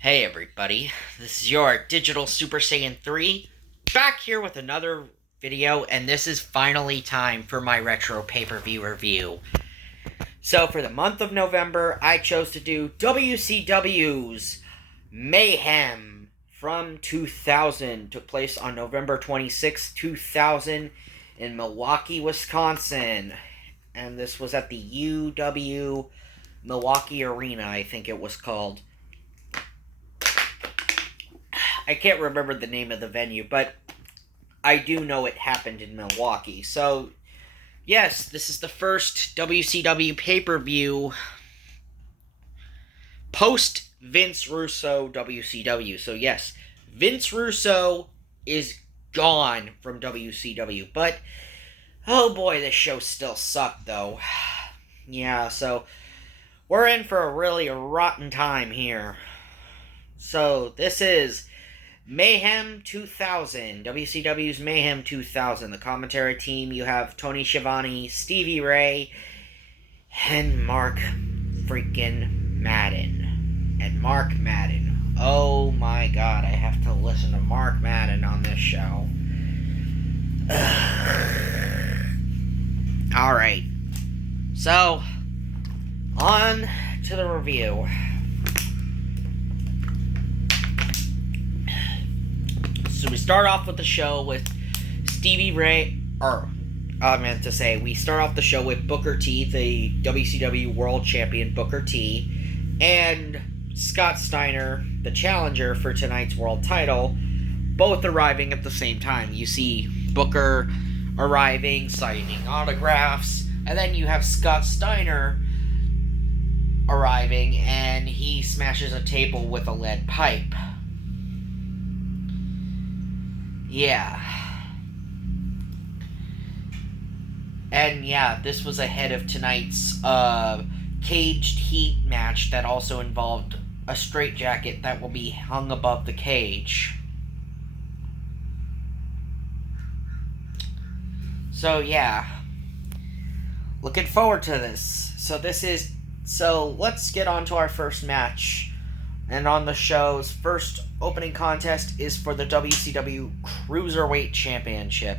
Hey everybody, this is your Digital Super Saiyan 3, back here with another video, and this is finally time for my retro pay-per-view review. So for the month of November, I chose to do WCW's Mayhem from 2000. Took place on November 26, 2000 in Milwaukee, Wisconsin. And this was at the UW Milwaukee Arena, I think it was called. I can't remember the name of the venue, but I do know it happened in Milwaukee. So, yes, this is the first WCW pay-per-view post Vince Russo WCW. So, yes, Vince Russo is gone from WCW, but oh boy, this show still sucked though. Yeah, so we're in for a really rotten time here. So, this is Mayhem 2000, WCW's Mayhem 2000. The commentary team, you have Tony Schiavone, Stevie Ray, and Mark freaking Madden. And Mark Madden. Oh my god, I have to listen to Mark Madden on this show. Alright. So, on to the review. So we start off with the show with Stevie Ray, we start off the show with Booker T, the WCW World Champion Booker T, and Scott Steiner, the challenger for tonight's world title, both arriving at the same time. You see Booker arriving, signing autographs, and then you have Scott Steiner arriving, and he smashes a table with a lead pipe. Yeah. And yeah, this was ahead of tonight's caged heat match that also involved a straitjacket that will be hung above the cage. So yeah. Looking forward to this. So let's get on to our first match. And on the show's first opening contest is for the WCW Cruiserweight Championship.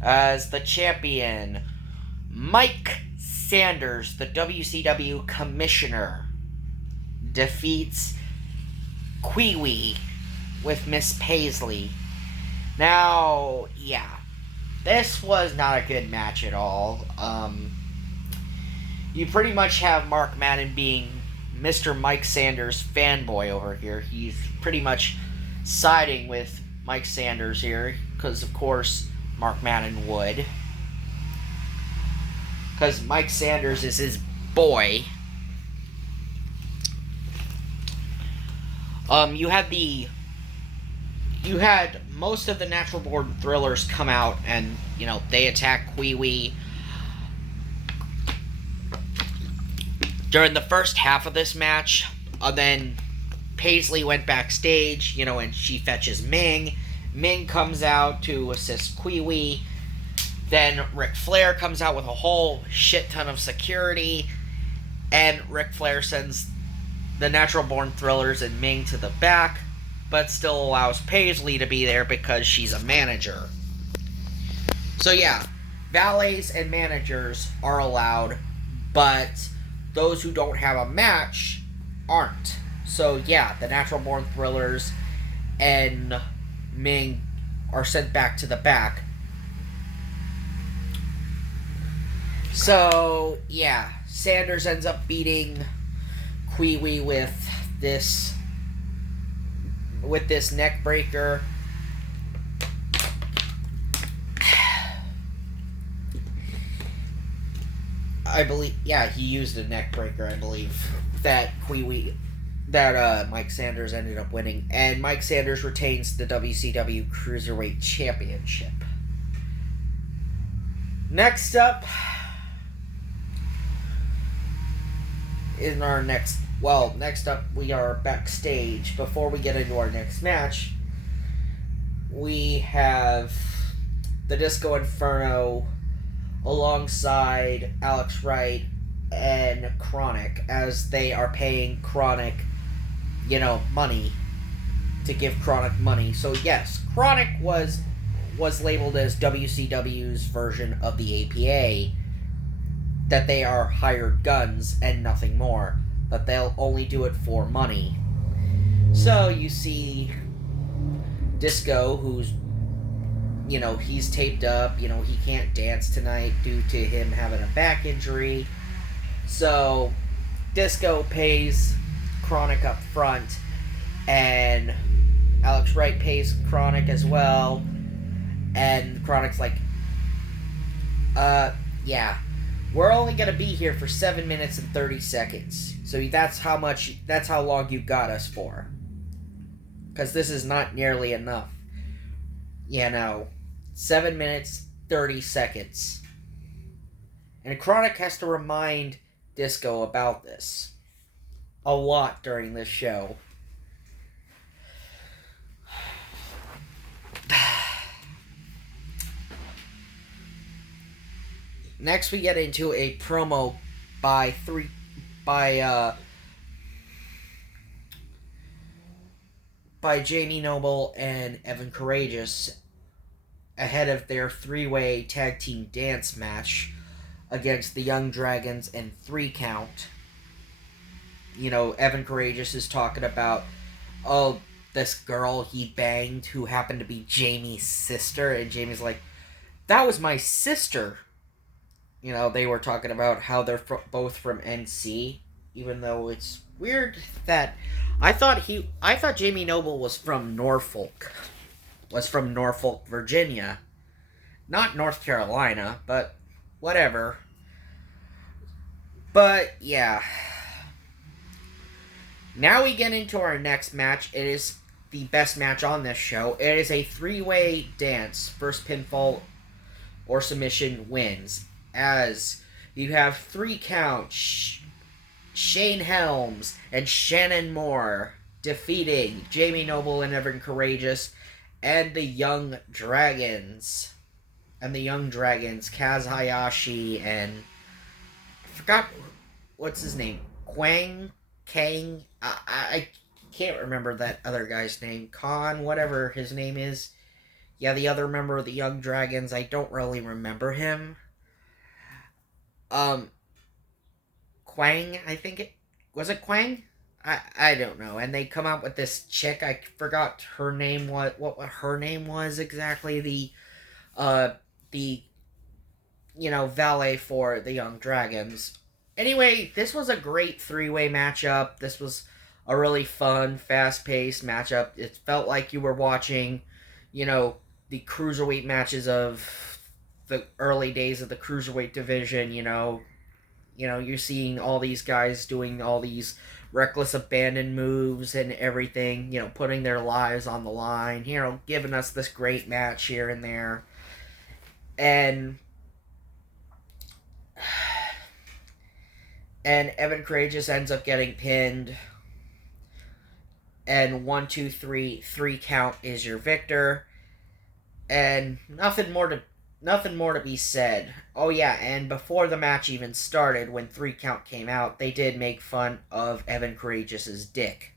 As the champion, Mike Sanders, the WCW Commissioner, defeats Kwee with Miss Paisley. Now, yeah, this was not a good match at all. You pretty much have Mark Madden being Mr. Mike Sanders fanboy over here. He's pretty much siding with Mike Sanders here, because of course Mark Madden would. Because Mike Sanders is his boy. You had most of the Natural Born Thrillers come out and, they attack Kwee. During the first half of this match, then Paisley went backstage, and she fetches Ming. Ming comes out to assist Kwee. Then Ric Flair comes out with a whole shit ton of security, and Ric Flair sends the Natural Born Thrillers and Ming to the back, but still allows Paisley to be there because she's a manager. So yeah, valets and managers are allowed, but those who don't have a match aren't. So yeah, the Natural Born Thrillers and Ming are sent back to the back. So yeah, Sanders ends up beating Kwee with this neck breaker. I believe, yeah, he used a neck breaker, I believe, that Mike Sanders ended up winning. And Mike Sanders retains the WCW Cruiserweight Championship. Next up, we are backstage. Before we get into our next match, we have the Disco Inferno alongside Alex Wright and Chronic, as they are paying Chronic money, to give Chronic money. So yes, Chronic was labeled as WCW's version of the APA, that they are hired guns and nothing more, that they'll only do it for money. So you see Disco, who's, he's taped up, he can't dance tonight due to him having a back injury. So Disco pays Chronic up front, and Alex Wright pays Chronic as well, and Chronic's like, yeah, we're only gonna be here for 7 minutes and 30 seconds. So that's how long you got us for. Because this is not nearly enough. 7 minutes, 30 seconds. And Chronic has to remind Disco about this a lot during this show. Next, we get into a promo by Jamie Noble and Evan Courageous ahead of their three-way tag team dance match against the Young Dragons and 3 Count. Evan Courageous is talking about, this girl he banged who happened to be Jamie's sister, and Jamie's like, that was my sister. They were talking about how they're both from NC, even though it's weird that I thought Jamie Noble was from Norfolk, Virginia, not North Carolina, but whatever. But yeah, now we get into our next match. It is the best match on this show. It is a 3-way dance. First pinfall or submission wins, as you have 3 Count, Shane Helms, and Shannon Moore defeating Jamie Noble and Evan Courageous and the Young Dragons. Kaz Hayashi and I forgot what's his name, Kang. I can't remember that other guy's name, Khan, whatever his name is. Yeah, the other member of the Young Dragons, I don't really remember him. Quang, I think it was it Quang? I don't know. And they come out with this chick, I forgot her name, what her name was exactly, the valet for the Young Dragons. Anyway, this was a great 3-way matchup. This was a really fun, fast-paced matchup. It felt like you were watching, the cruiserweight matches of the early days of the cruiserweight division. You're seeing all these guys doing all these reckless abandon moves and everything, putting their lives on the line, giving us this great match here and there. And Evan Courageous ends up getting pinned. And 1, 2, 3, 3 Count is your victor. And nothing more to be said. Oh yeah, and before the match even started, when 3 Count came out, they did make fun of Evan Courageous's dick.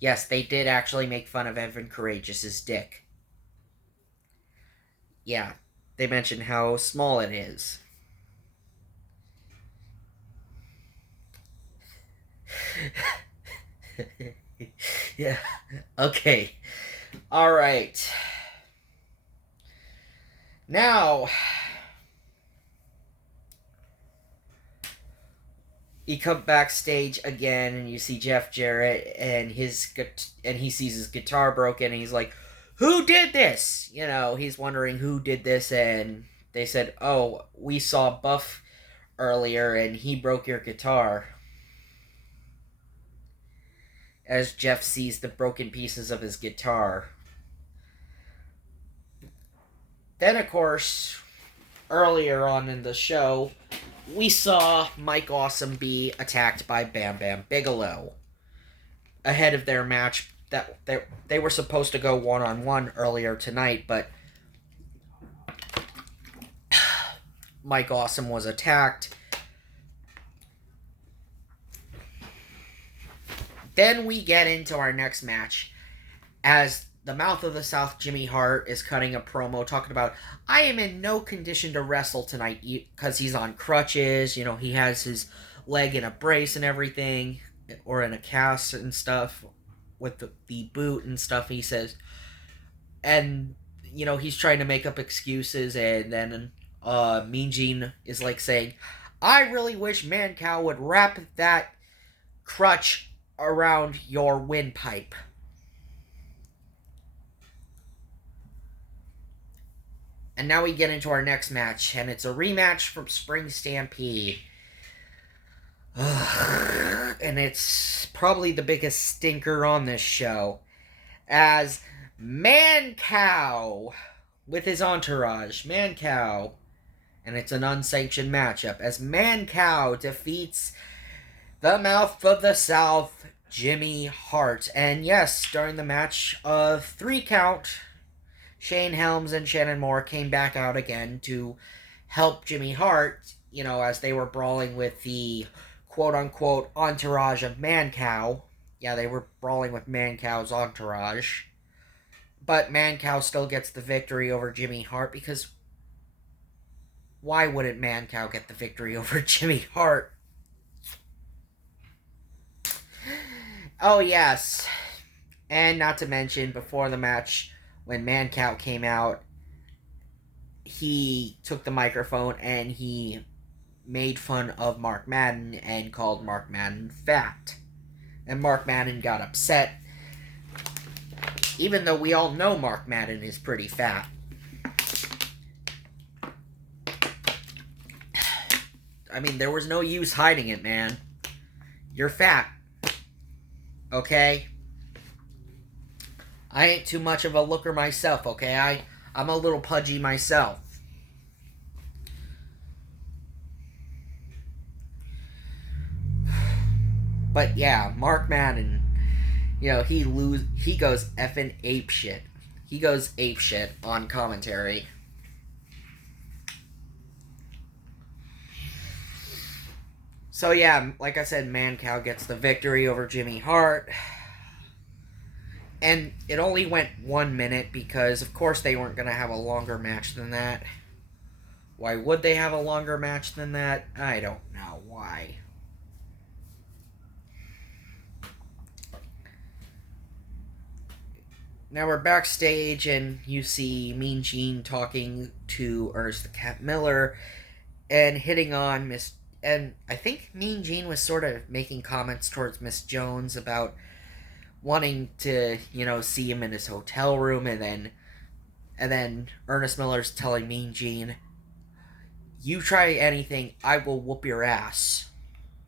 Yes, they did actually make fun of Evan Courageous's dick. Yeah, they mentioned how small it is. Yeah, okay. Alright. Now, you come backstage again, and you see Jeff Jarrett, and he sees his guitar broken, and he's like, "Who did this?" He's wondering who did this, and they said, "Oh, we saw Buff earlier, and he broke your guitar." As Jeff sees the broken pieces of his guitar. Then, of course, earlier on in the show, we saw Mike Awesome be attacked by Bam Bam Bigelow ahead of their match. That they were supposed to go one-on-one earlier tonight, but Mike Awesome was attacked Then we get into our next match as the Mouth of the South, Jimmy Hart, is cutting a promo talking about, I am in no condition to wrestle tonight because he's on crutches. You know, he has his leg in a brace and everything, or in a cast and stuff with the boot and stuff, he says. And, you know, he's trying to make up excuses, and then Mean Gene is like saying, I really wish Mancow would wrap that crutch around your windpipe. And now we get into our next match, and it's a rematch from Spring Stampede. And it's probably the biggest stinker on this show, as Mancow, with his entourage, Mancow, and it's an unsanctioned matchup, as Mancow defeats the Mouth of the South, Jimmy Hart. And yes, during the match of 3 count, Shane Helms and Shannon Moore came back out again to help Jimmy Hart, you know, as they were brawling with the quote-unquote entourage of Mancow. Yeah, they were brawling with Mancow's entourage. But Mancow still gets the victory over Jimmy Hart, because why wouldn't Mancow get the victory over Jimmy Hart? Oh, yes. And not to mention, before the match, when Mancow came out, he took the microphone and he made fun of Mark Madden and called Mark Madden fat. And Mark Madden got upset, even though we all know Mark Madden is pretty fat. I mean, there was no use hiding it, man. You're fat. Okay? I ain't too much of a looker myself, okay? I'm a little pudgy myself. But yeah, Mark Madden, you know, he goes effing apeshit. He goes apeshit on commentary. So yeah, like I said, Mancow gets the victory over Jimmy Hart. And it only went 1 minute because, of course, they weren't going to have a longer match than that. Why would they have a longer match than that? I don't know why. Now we're backstage, and you see Mean Gene talking to Ernest the Cat Miller and hitting on Miss... And I think Mean Gene was sort of making comments towards Miss Jones about wanting to, you know, see him in his hotel room, and then Ernest Miller's telling Mean Gene, you try anything, I will whoop your ass.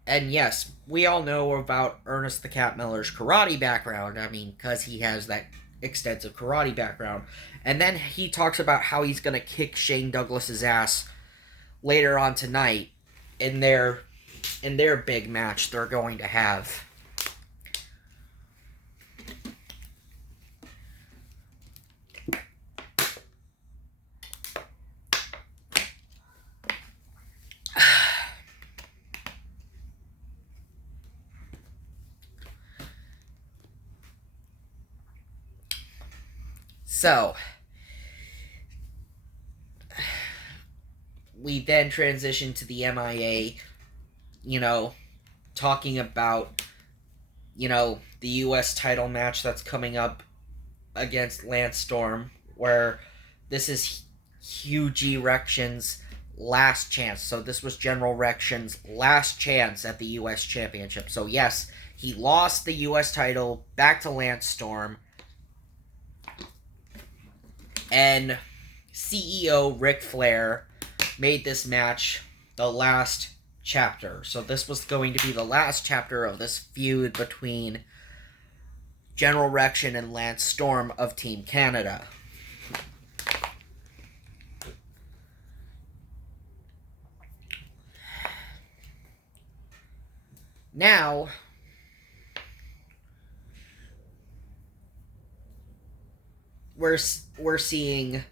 And yes, we all know about Ernest the Cat Miller's karate background. I mean, because he has that extensive karate background. And then he talks about how he's going to kick Shane Douglas's ass later on tonight in their big match they're going to have. So, we then transition to the MIA, you know, talking about, you know, the U.S. title match that's coming up against Lance Storm, where this is Hugh G. Rection's last chance. So this was General Rection's last chance at the U.S. Championship. So yes, he lost the U.S. title back to Lance Storm. And CEO Ric Flair made this match the last chapter. So this was going to be the last chapter of this feud between General Rection and Lance Storm of Team Canada. Now, we're seeing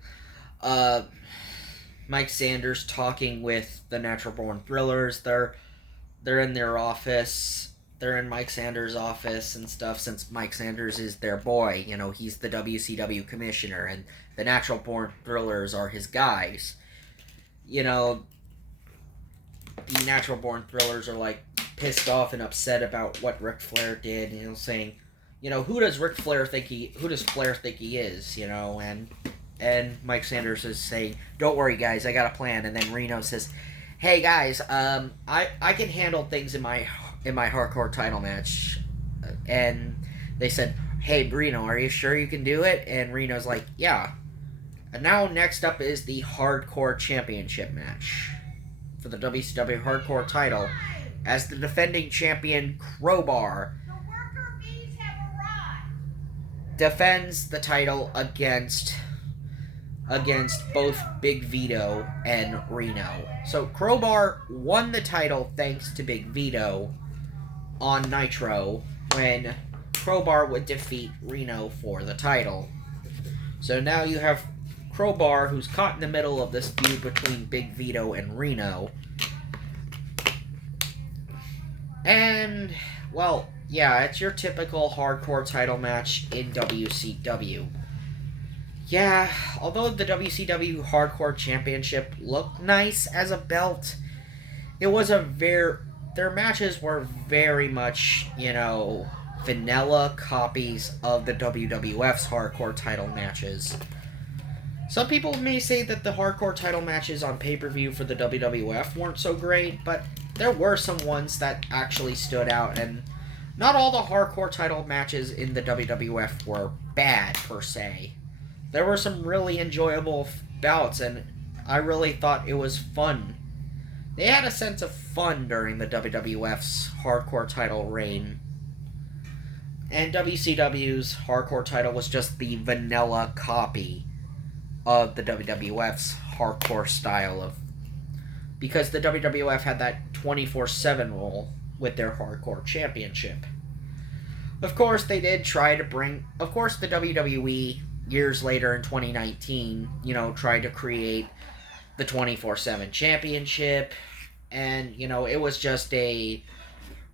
Mike Sanders talking with the Natural Born Thrillers. They're in their office. they're in Mike Sanders' office and stuff, since Mike Sanders is their boy. He's the WCW commissioner, and the Natural Born Thrillers are his guys. The Natural Born Thrillers are, like, pissed off and upset about what Ric Flair did, saying, who does Flair think he is, and Mike Sanders is saying, don't worry, guys, I got a plan. And then Reno says, hey, guys, I can handle things in my hardcore title match. And they said, hey, Reno, are you sure you can do it? And Reno's like, yeah. And now next up is the Hardcore Championship match for the WCW Hardcore title, as the defending champion Crowbar defends the title against both Big Vito and Reno. So Crowbar won the title thanks to Big Vito on Nitro, when Crowbar would defeat Reno for the title. So now you have Crowbar, who's caught in the middle of this feud between Big Vito and Reno. And, well, yeah, it's your typical hardcore title match in WCW. Yeah, although the WCW Hardcore Championship looked nice as a belt, their matches were very much, vanilla copies of the WWF's hardcore title matches. Some people may say that the hardcore title matches on pay-per-view for the WWF weren't so great, but there were some ones that actually stood out, and not all the hardcore title matches in the WWF were bad, per se. There were some really enjoyable bouts, and I really thought it was fun. They had a sense of fun during the WWF's hardcore title reign. And WCW's hardcore title was just the vanilla copy of the WWF's hardcore style because the WWF had that 24/7 rule with their hardcore championship. Of course, they did try to the WWE, years later in 2019, tried to create the 24/7 championship, and, it was just a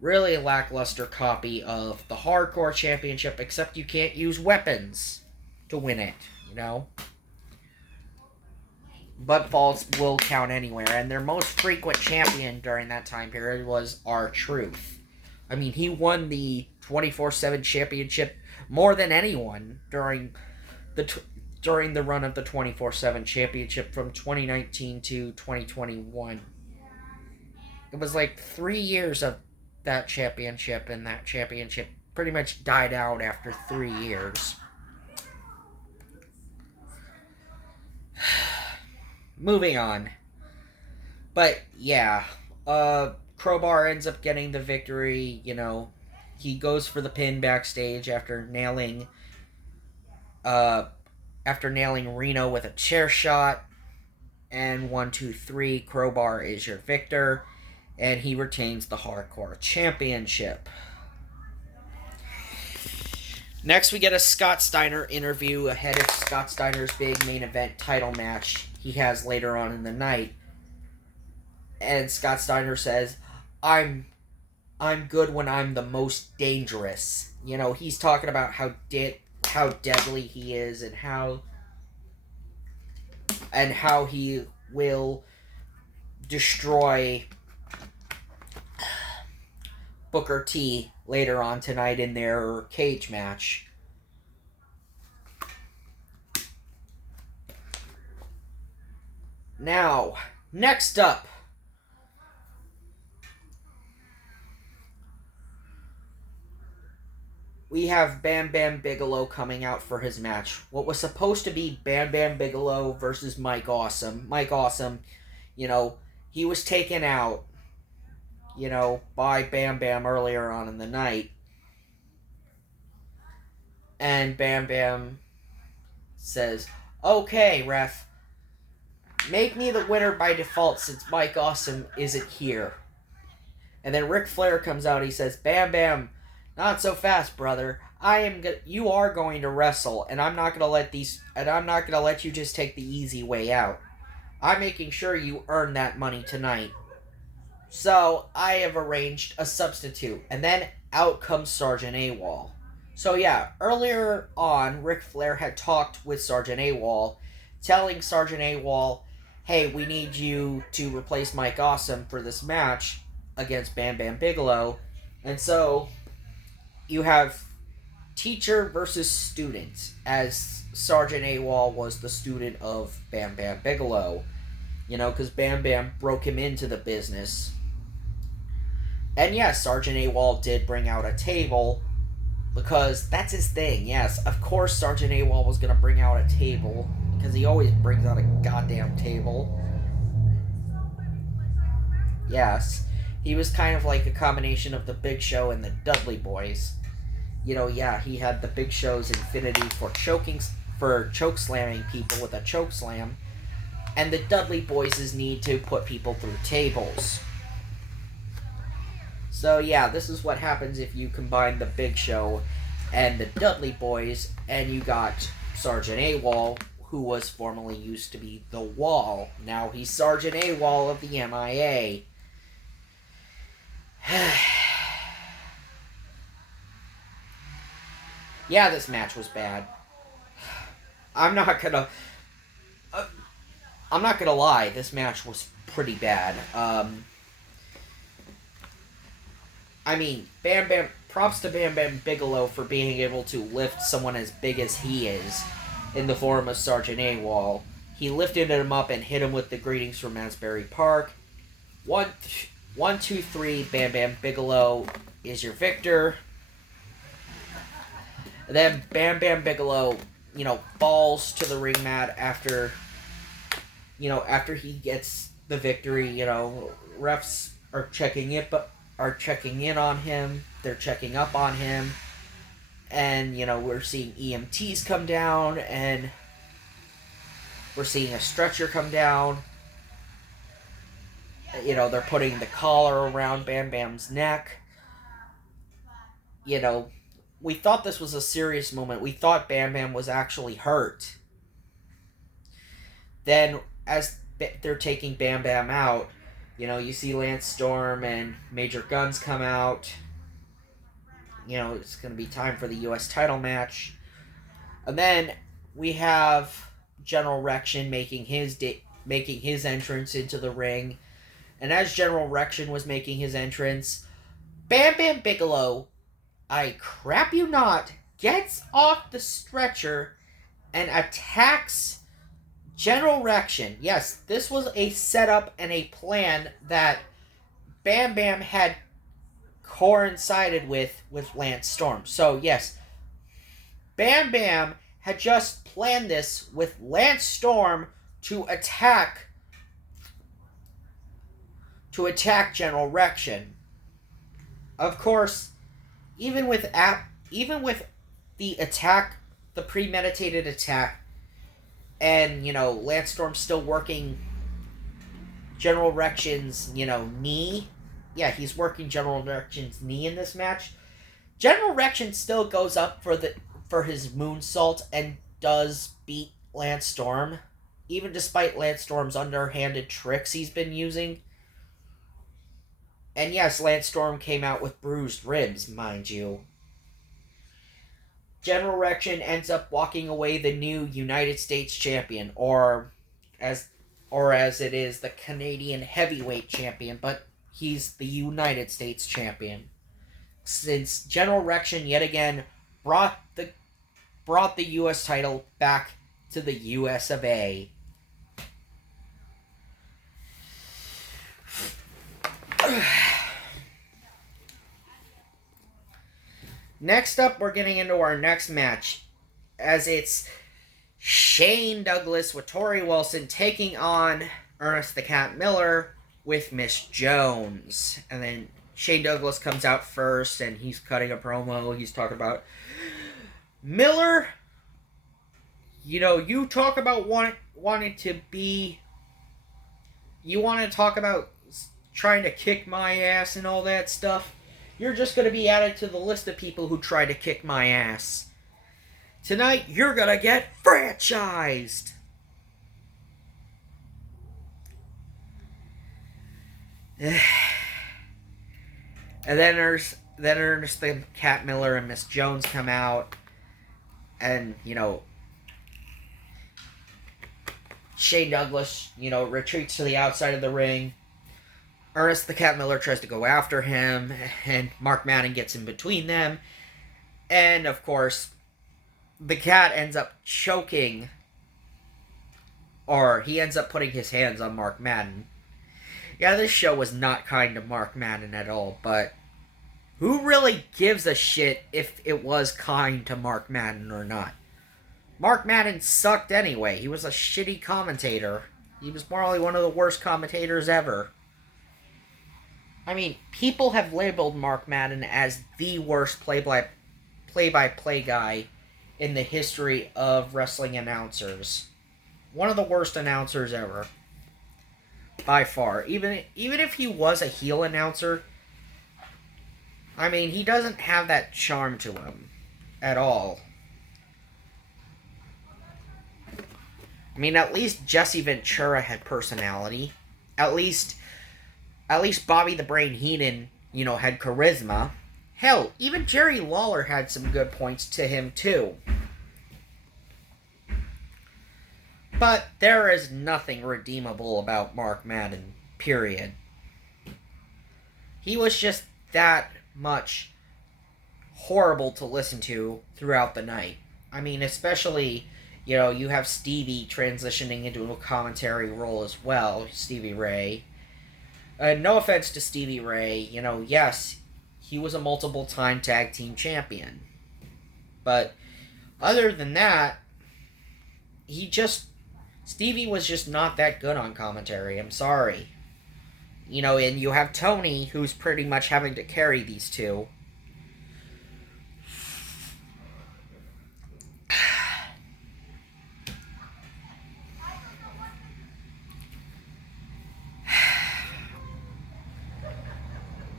really lackluster copy of the hardcore championship, except you can't use weapons to win it, Butt falls will count anywhere, and their most frequent champion during that time period was R-Truth. I mean, he won the 24/7 championship more than anyone during the run of the 24/7 championship from 2019 to 2021. It was like 3 years of that championship, and that championship pretty much died out after 3 years. Moving on. But, yeah. Crowbar ends up getting the victory, He goes for the pin backstage after nailing Reno with a chair shot. And 1, 2, 3, Crowbar is your victor. And he retains the Hardcore Championship. Next, we get a Scott Steiner interview ahead of Scott Steiner's big main event title match he has later on in the night. And Scott Steiner says, I'm good when I'm the most dangerous. He's talking about how deadly he is, and how he will destroy Booker T later on tonight in their cage match. Now, next up, we have Bam Bam Bigelow coming out for his match. What was supposed to be Bam Bam Bigelow versus Mike Awesome. Mike Awesome, he was taken out, by Bam Bam earlier on in the night. And Bam Bam says, okay, ref, make me the winner by default since Mike Awesome isn't here. And then Ric Flair comes out, he says, Bam Bam, not so fast, brother. You are going to wrestle, and I'm not gonna let you just take the easy way out. I'm making sure you earn that money tonight. So I have arranged a substitute. And then out comes Sergeant AWOL. So yeah, earlier on, Ric Flair had talked with Sergeant AWOL, telling Sergeant AWOL, hey, we need you to replace Mike Awesome for this match against Bam Bam Bigelow. And so you have teacher versus student, as Sergeant AWOL was the student of Bam Bam Bigelow. Because Bam Bam broke him into the business. And yes, Sergeant AWOL did bring out a table, because that's his thing. Yes, of course Sergeant AWOL was going to bring out a table, because he always brings out a goddamn table. Yes, he was kind of like a combination of the Big Show and the Dudley Boys. Yeah, he had the Big Show's infinity for choke slamming people with a choke slam, and the Dudley Boys' need to put people through tables. So yeah, this is what happens if you combine the Big Show and the Dudley Boys, and you got Sergeant AWOL, who was formerly used to be the Wall. Now he's Sergeant AWOL of the MIA. Yeah, this match was bad. I'm not gonna lie, this match was pretty bad. Props to Bam Bam Bigelow for being able to lift someone as big as he is in the form of Sergeant AWOL. He lifted him up and hit him with the greetings from Asbury Park. 1, 2, 3, Bam Bam Bigelow is your victor. And then Bam Bam Bigelow, falls to the ring mat after he gets the victory. Refs are checking in on him. They're checking up on him. And, we're seeing EMTs come down, and we're seeing a stretcher come down. They're putting the collar around Bam Bam's neck. We thought this was a serious moment. We thought Bam Bam was actually hurt. Then, as they're taking Bam Bam out, you see Lance Storm and Major Guns come out. It's going to be time for the U.S. title match. And then we have General Rection making his entrance into the ring. And as General Rection was making his entrance, Bam Bam Bigelow, I crap you not, gets off the stretcher and attacks General Rection. Yes, this was a setup and a plan that Bam Bam had coincided with Lance Storm. So yes, Bam Bam had just planned this with Lance Storm to attack General Rection. Of course, even with the attack, the premeditated attack, and Lance Storm still working General Rection's knee. Yeah, he's working General Rection's knee in this match. General Rection still goes up for his moonsault and does beat Lance Storm, even despite Lance Storm's underhanded tricks he's been using. And yes, Lance Storm came out with bruised ribs, mind you. General Rection ends up walking away the new United States champion, or as it is, the Canadian heavyweight champion, but he's the United States champion. Since General Rection yet again brought the U.S. title back to the U.S. of A. Next up, we're getting into our next match, as it's Shane Douglas with Tori Wilson taking on Ernest the Cat Miller with Miss Jones. And then Shane Douglas comes out first, and he's cutting a promo. He's talking about, Miller, you talk about wanting to be... You want to talk about trying to kick my ass and all that stuff? You're just going to be added to the list of people who try to kick my ass. Tonight, you're going to get franchised. And then there's then Ernest the Cat Miller and Miss Jones come out, and, Shane Douglas, retreats to the outside of the ring. Ernest the Cat Miller tries to go after him, and Mark Madden gets in between them. And, of course, the Cat ends up choking, or he ends up putting his hands on Mark Madden. Yeah, this show was not kind to Mark Madden at all, but who really gives a shit if it was kind to Mark Madden or not? Mark Madden sucked anyway. He was a shitty commentator. He was probably one of the worst commentators ever. I mean, people have labeled Mark Madden as the worst play-by-play guy in the history of wrestling announcers. One of the worst announcers ever. By far. Even if he was a heel announcer, I mean, he doesn't have that charm to him at all. I mean, at least Jesse Ventura had personality. At least Bobby the Brain Heenan, had charisma. Hell, even Jerry Lawler had some good points to him, too. But there is nothing redeemable about Mark Madden, period. He was just that much horrible to listen to throughout the night. I mean, especially, you have Stevie transitioning into a commentary role as well, Stevie Ray. No offense to Stevie Ray, yes, he was a multiple-time tag team champion. But other than that, Stevie was just not that good on commentary, I'm sorry. And you have Tony, who's pretty much having to carry these two.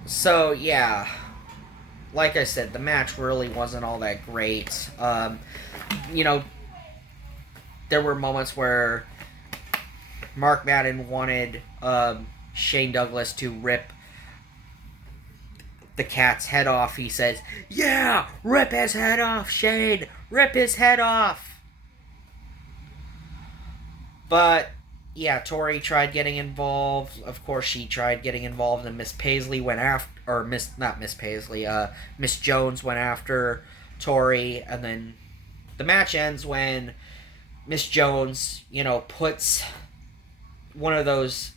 So, yeah. Like I said, the match really wasn't all that great. There were moments where Mark Madden wanted Shane Douglas to rip the Cat's head off. He says, "Yeah, rip his head off, Shane! Rip his head off!" But, yeah, Tori tried getting involved. Of course, she tried getting involved, and Miss Paisley went after, or Miss Jones went after Tori, and then the match ends when Miss Jones, puts one of those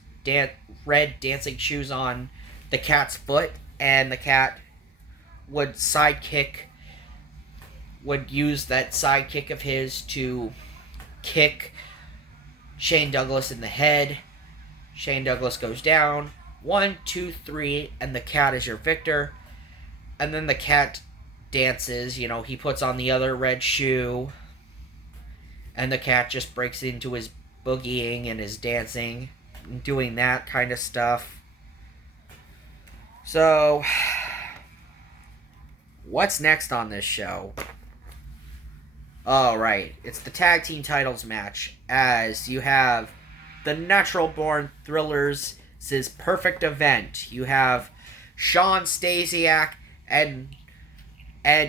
red dancing shoes on the Cat's foot, and the Cat would use that sidekick of his to kick Shane Douglas in the head. Shane Douglas goes down. 1, 2, 3, and the Cat is your victor. And then the Cat dances, he puts on the other red shoe, and the Cat just breaks into his boogieing and his dancing, and doing that kind of stuff. So, what's next on this show? Alright, it's the tag team titles match, as you have the Natural Born Thrillers' Perfect Event. You have Sean Stasiak and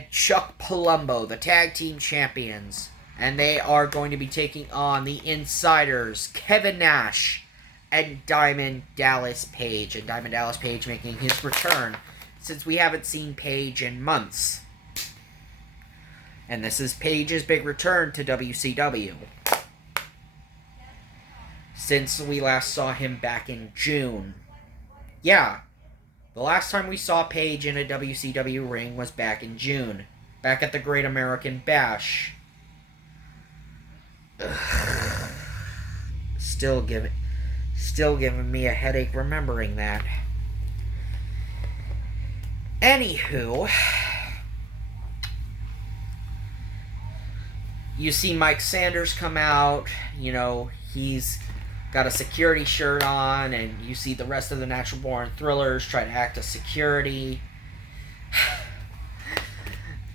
Chuck Palumbo, the tag team champions. And they are going to be taking on the Insiders, Kevin Nash and Diamond Dallas Page. And Diamond Dallas Page making his return, since we haven't seen Page in months. And this is Page's big return to WCW, since we last saw him back in June. Yeah, the last time we saw Page in a WCW ring was back in June, back at the Great American Bash. Ugh. Still giving me a headache remembering that. Anywho, you see Mike Sanders come out, he's got a security shirt on, and you see the rest of the Natural Born Thrillers try to act as security.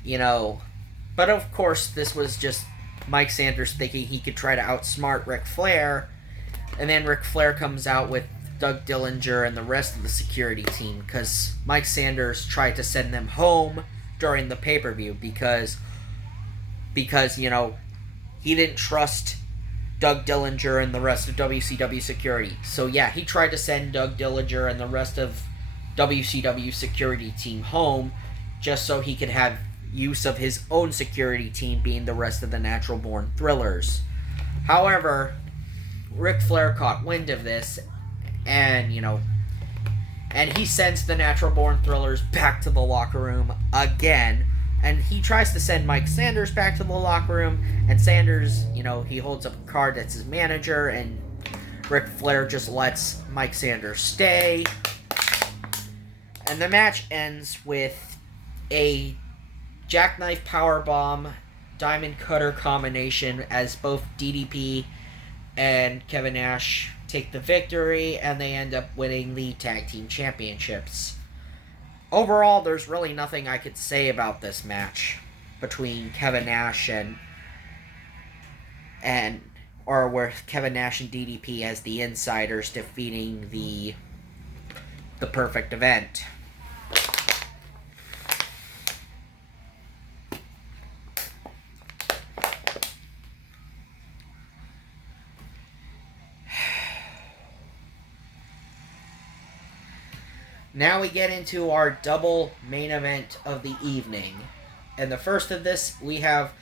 But of course, this was just Mike Sanders thinking he could try to outsmart Ric Flair, and then Ric Flair comes out with Doug Dillinger and the rest of the security team, because Mike Sanders tried to send them home during the pay-per-view because he didn't trust Doug Dillinger and the rest of WCW security. So yeah, he tried to send Doug Dillinger and the rest of WCW security team home just so he could have use of his own security team, being the rest of the Natural Born Thrillers. However, Ric Flair caught wind of this, and he sends the Natural Born Thrillers back to the locker room again, and he tries to send Mike Sanders back to the locker room, and Sanders, he holds up a card that's his manager, and Ric Flair just lets Mike Sanders stay. And the match ends with a jackknife powerbomb diamond cutter combination as both DDP and Kevin Nash take the victory, and they end up winning the tag team championships. Overall, there's really nothing I could say about this match between Kevin Nash or where Kevin Nash and DDP as the insiders defeating the perfect event. Now we get into our double main event of the evening. And the first of this, we have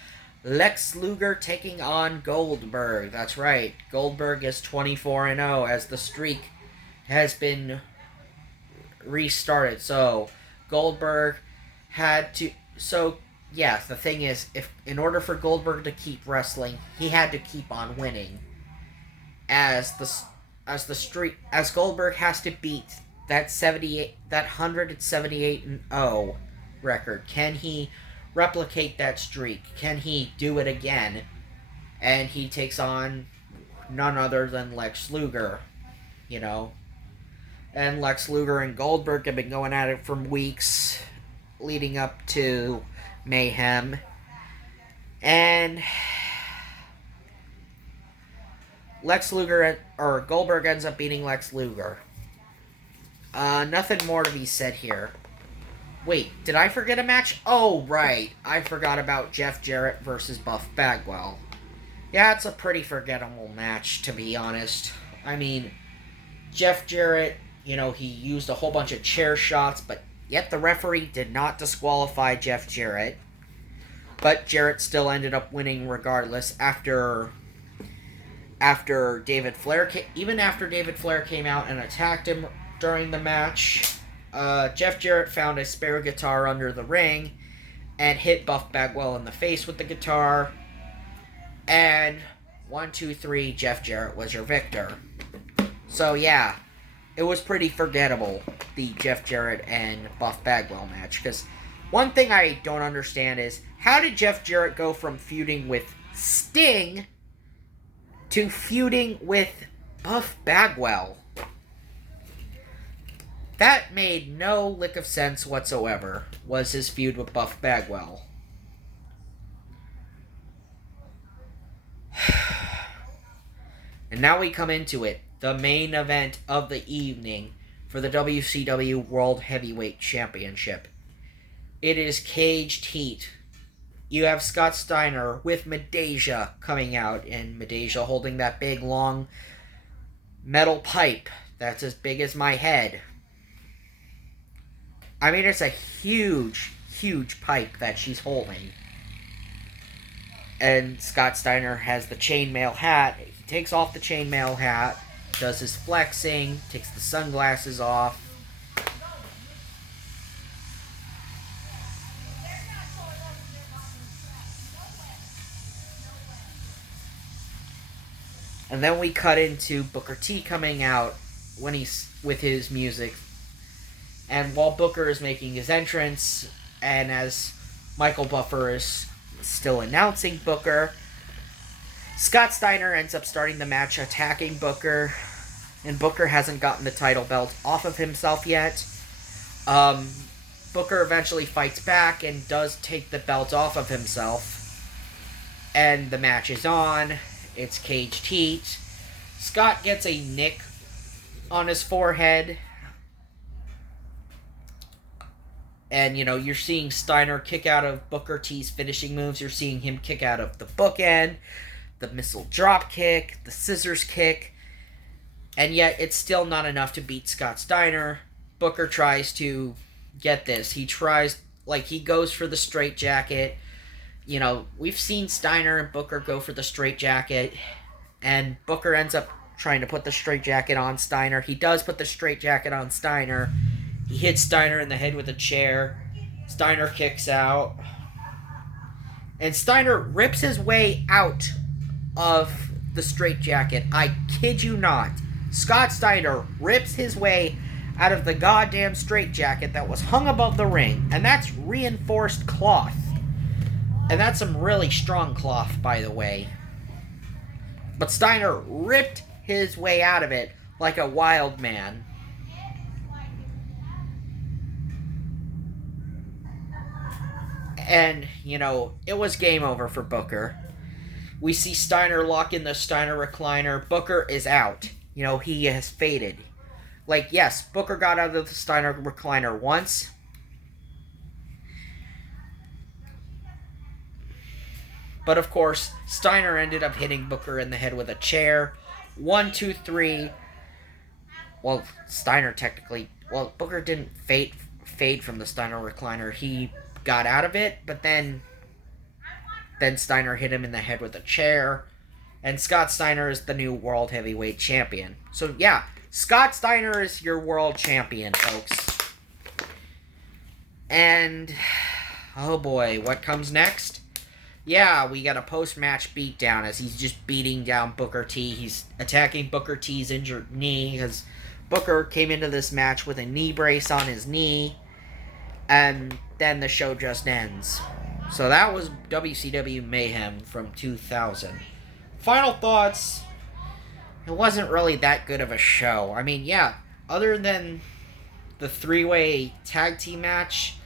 Lex Luger taking on Goldberg. That's right, Goldberg is 24-0 as the streak has been restarted. So, Goldberg had to... So, yeah, the thing is, in order for Goldberg to keep wrestling, he had to keep on winning. As Goldberg has to beat that 178-0 record. Can he replicate that streak? Can he do it again? And he takes on none other than Lex Luger, And Lex Luger and Goldberg have been going at it for weeks leading up to Mayhem. And Goldberg ends up beating Lex Luger. Nothing more to be said here. Wait, did I forget a match? Oh, right. I forgot about Jeff Jarrett versus Buff Bagwell. Yeah, it's a pretty forgettable match, to be honest. I mean, Jeff Jarrett, he used a whole bunch of chair shots, but yet the referee did not disqualify Jeff Jarrett. But Jarrett still ended up winning regardless after David Flair came out and attacked him during the match. Jeff Jarrett found a spare guitar under the ring and hit Buff Bagwell in the face with the guitar. And 1, 2, 3, Jeff Jarrett was your victor. So yeah, it was pretty forgettable, the Jeff Jarrett and Buff Bagwell match. Because one thing I don't understand is, how did Jeff Jarrett go from feuding with Sting to feuding with Buff Bagwell? That made no lick of sense whatsoever, was his feud with Buff Bagwell. And now we come into it, the main event of the evening for the WCW World Heavyweight Championship. It is caged heat. You have Scott Steiner with Medeja coming out, and Medeja holding that big, long metal pipe that's as big as my head. I mean, it's a huge, huge pipe that she's holding. And Scott Steiner has the chainmail hat. He takes off the chainmail hat, does his flexing, takes the sunglasses off. And then we cut into Booker T coming out when he's with his music. And while Booker is making his entrance, and as Michael Buffer is still announcing Booker, Scott Steiner ends up starting the match attacking Booker, and Booker hasn't gotten the title belt off of himself yet. Booker eventually fights back and does take the belt off of himself, and the match is on. It's caged heat. Scott gets a nick on his forehead. And, you're seeing Steiner kick out of Booker T's finishing moves. You're seeing him kick out of the bookend, the missile drop kick, the scissors kick. And yet, it's still not enough to beat Scott Steiner. Booker tries to get this. He goes for the straitjacket. We've seen Steiner and Booker go for the straitjacket. And Booker ends up trying to put the straitjacket on Steiner. He does put the straitjacket on Steiner. He hits Steiner in the head with a chair. Steiner kicks out. And Steiner rips his way out of the straitjacket. I kid you not. Scott Steiner rips his way out of the goddamn straitjacket that was hung above the ring. And that's reinforced cloth. And that's some really strong cloth, by the way. But Steiner ripped his way out of it like a wild man. And, it was game over for Booker. We see Steiner lock in the Steiner recliner. Booker is out. He has faded. Yes, Booker got out of the Steiner recliner once. But, of course, Steiner ended up hitting Booker in the head with a chair. 1, 2, 3. Well, Steiner technically... Well, Booker didn't fade from the Steiner recliner. He got out of it, but then Steiner hit him in the head with a chair. And Scott Steiner is the new World Heavyweight Champion. So, yeah, Scott Steiner is your World Champion, folks. And, oh boy, what comes next? Yeah, we got a post-match beatdown as he's just beating down Booker T. He's attacking Booker T's injured knee because Booker came into this match with a knee brace on his knee. And then the show just ends. So that was WCW Mayhem from 2000. Final thoughts. It wasn't really that good of a show. I mean, yeah, other than the three-way tag team match,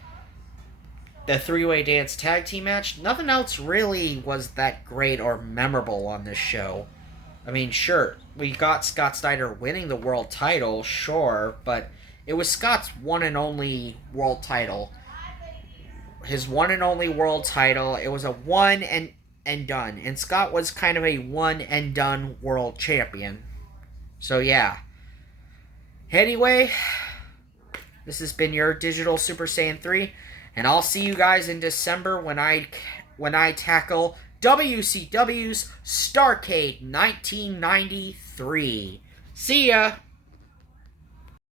the three-way dance tag team match, nothing else really was that great or memorable on this show. I mean, sure, we got Scott Steiner winning the world title, sure, but it was Scott's one and only world title. His one and only world title. It was a one and done. And Scott was kind of a one and done world champion. So yeah. Anyway, this has been your Digital Super Saiyan 3. And I'll see you guys in December when I tackle WCW's Starrcade 1993. See ya!